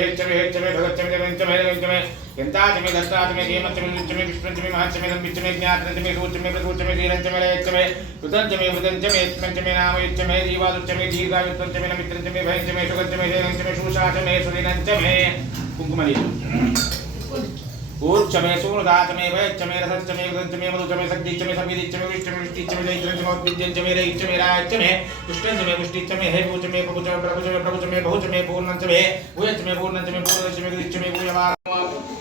हेच्चमे हेच्चमे भगच्चमे जगञ्चमे जगञ्चमे यन्ताचमे दत्ताचमे केमच्चमे निच्चमे विष्णुञ्चमे महाच्चमे दम्बिच्चमे ज्ञातञ्चमे सूच्चमे प्रसूच्चमे धीरञ्चमे लयच्चमे कृतञ्चमे वृतञ्चमे यच्चमे नामयुच्चमे जीवादुच्चमे दीर्घायुत्तञ्चमे नमित्रञ्चमे भयञ्चमे सुगञ्चमे जयञ्चमे शूषाचमे सुदिनञ्चमे कुङ्कुमलीलम् ऊर्चमे सूर्दाचमे वयच्चमे रसच्चमे वृतञ्चमे मधुचमे सग्दिच्चमे चमे विष्टमे चमे जयित्रञ्चमे चमे रयिच्चमे चमे पुष्टि, चमे हे पूचमे प्रभुचमे प्रभुचमे प्रभुचमे बहुचमे पूर्णञ्चमे भूयच्चमे पूर्णञ्चमे पूर्णञ्चमे गदिच्चमे भूयमा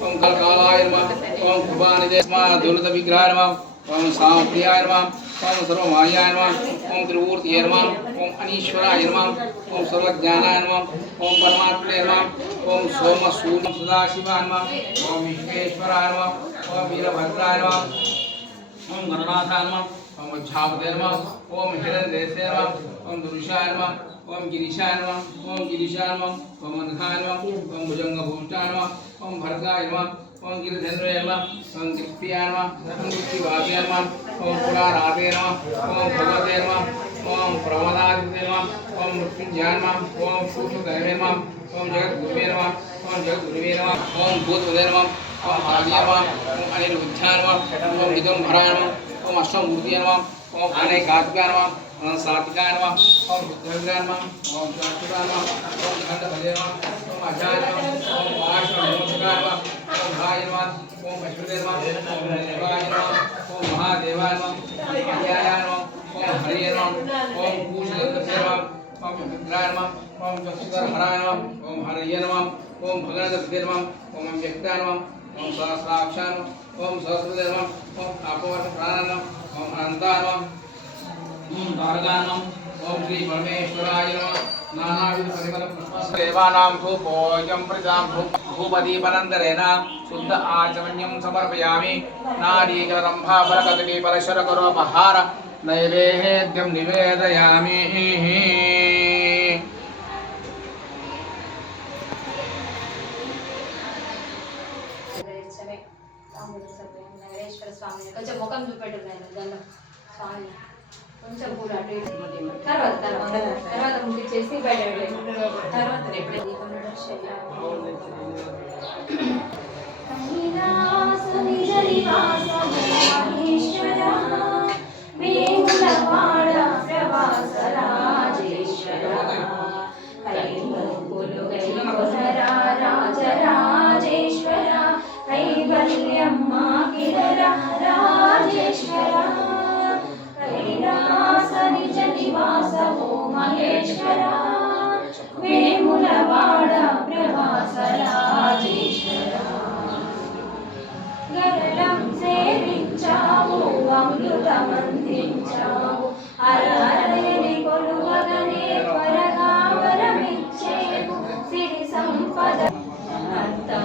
ओम कलकालाय नमः ओम कृपानिधे नमः दुर्लभ विग्रहाय नमः ओम साम सामप्रियाय नमः। ओम सर्वमायाय नमः ओम त्रिमूर्तये नमः ओम अनीश्वराय नमः ओम सर्वज्ञानाय नमः ओम परमात्मने नमः ओम सोम सूर्य सदाशिवाय नमः ओम विश्वेश्वराय नमः ओम वीरभद्राय नमः ओम गणनाथाय नमः ओम झापते नमः ओम हिरण्यदेशे नमः ओम दुरुषाय नमः ओम गिरीशाय नमः ओम गिरीशाय नमः ओम अनघाय नमः ओम भुजंगभूषाय नमः ओम भरताय नमः ओम गिरिधेन्द्राय नमः ओम गिरिप्रियाय नमः ओम गिरिभाग्याय नमः ओम पुराराधे नमः ओम भगवते नमः ओम प्रमदादिते नमः ओम मृत्युंजयाय नमः ओम सूक्ष्मदेवे नमः ओम जगद्गुरुवे नमः ओम जगद्गुरुवे नमः ओम भूतपदे नमः ओम आदिये नमः ओम अनिरुद्धाय नमः ओम दिगंबराय नमः ओम अष्टमूर्तिये नमः ओम अनेकात्माय नमः ओम सात्विकाय नमः ओम बुद्धविग्रहाय नमः ओम शांतिकाय नमः ओम खंडपदे नमः ओम अजाय नमः ओम आश्रमोचकाय नमः भाय नमः। ओम अश्वते नमः ओम देवाय नमः ओम महादेवाय नमः ओम अज्ञाय नमः ओम हरिये नमः ओम पूजगते नमः ओम रुद्राय नमः ओम चक्षुधर हराय नमः ओम हरिये नमः ओम भगवते नमः ओम व्यक्ताय नमः ओम सहस्राक्षाय नमः ओम सहस्रते नमः ओम आपोवर्त प्राणाय नमः ओम अनंताय नमः ओम तारकानम ओम श्री परमेश्वराय नमः देवानां धूपोऽयं प्रजां धूप धूपदीपनन्दरेण शुद्ध आचमन्यं समर्पयामि नारीचरम्भा फलकदली परशरकरोपहार नैवेद्यं निवेदयामि నగరేశ్వరే రాముడు సత్యం నగరేశ్వర స్వామిని కొంచెం ముఖం చూపెట్టు నేను దండం స్వామి కొంచెం కూడా అటు తర్వాత ముగించేసి బయట తర్వాత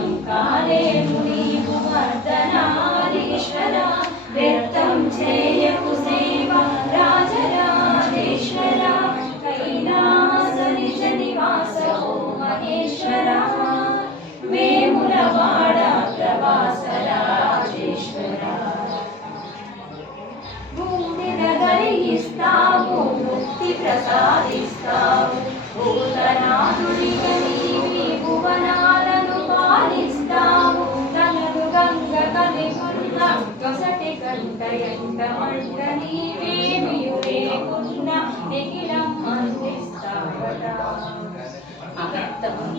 అర్థం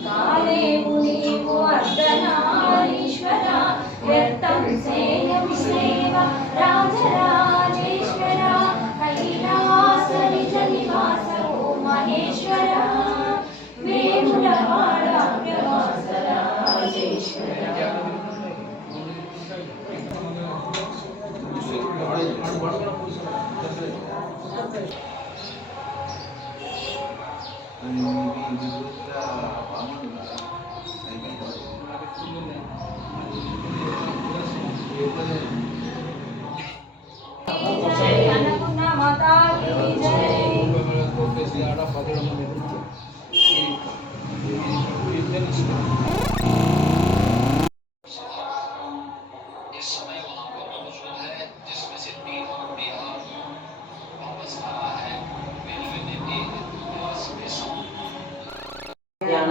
காலே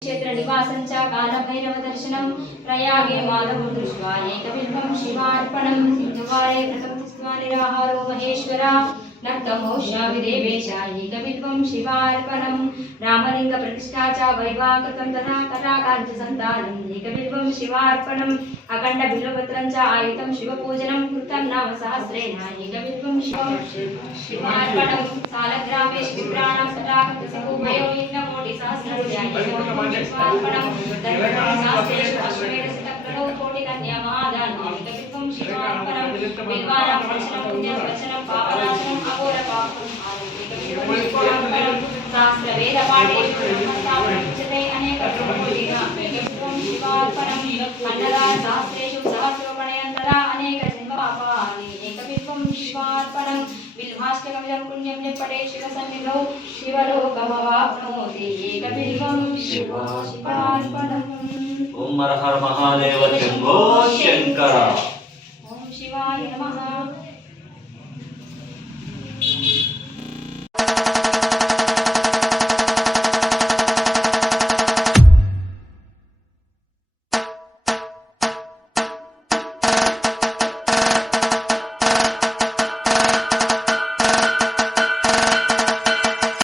क्षेत्र निवासं च कालभैरवदर्शनं प्रयागे माधवं दृष्ट्वा एकबिल्बं शिवार्पणं सिन्धुवारे प्रथमस्त्वा निराहारो महेश्वरा नक्तमोषाविदेवेश एकबिल्बं शिवार्पणं। रामलिङ्गप्रतिष्ठा च वैवाकृतं तथा कटाकाञ्चसन्तानम् एकबिल्बं शिवार्पणम् अखण्डबिल्वपत्रं च आयुधं शिवपूजनं कृतं नाम सहस्रेण। शिवं शिवार्पणं। सालग्रामे शिविप्राणां तटाकतसिंहोभयो इन्नकोटिसहस्रस्य शिवार्पणं। నిర్వాణం వచనం పుణ్యం వచనం పాపనాశనం అఘోర పాపం శాస్త్ర వేద ఓం మహాదేవ శంభో శంకర. ॐ शिवाय नमः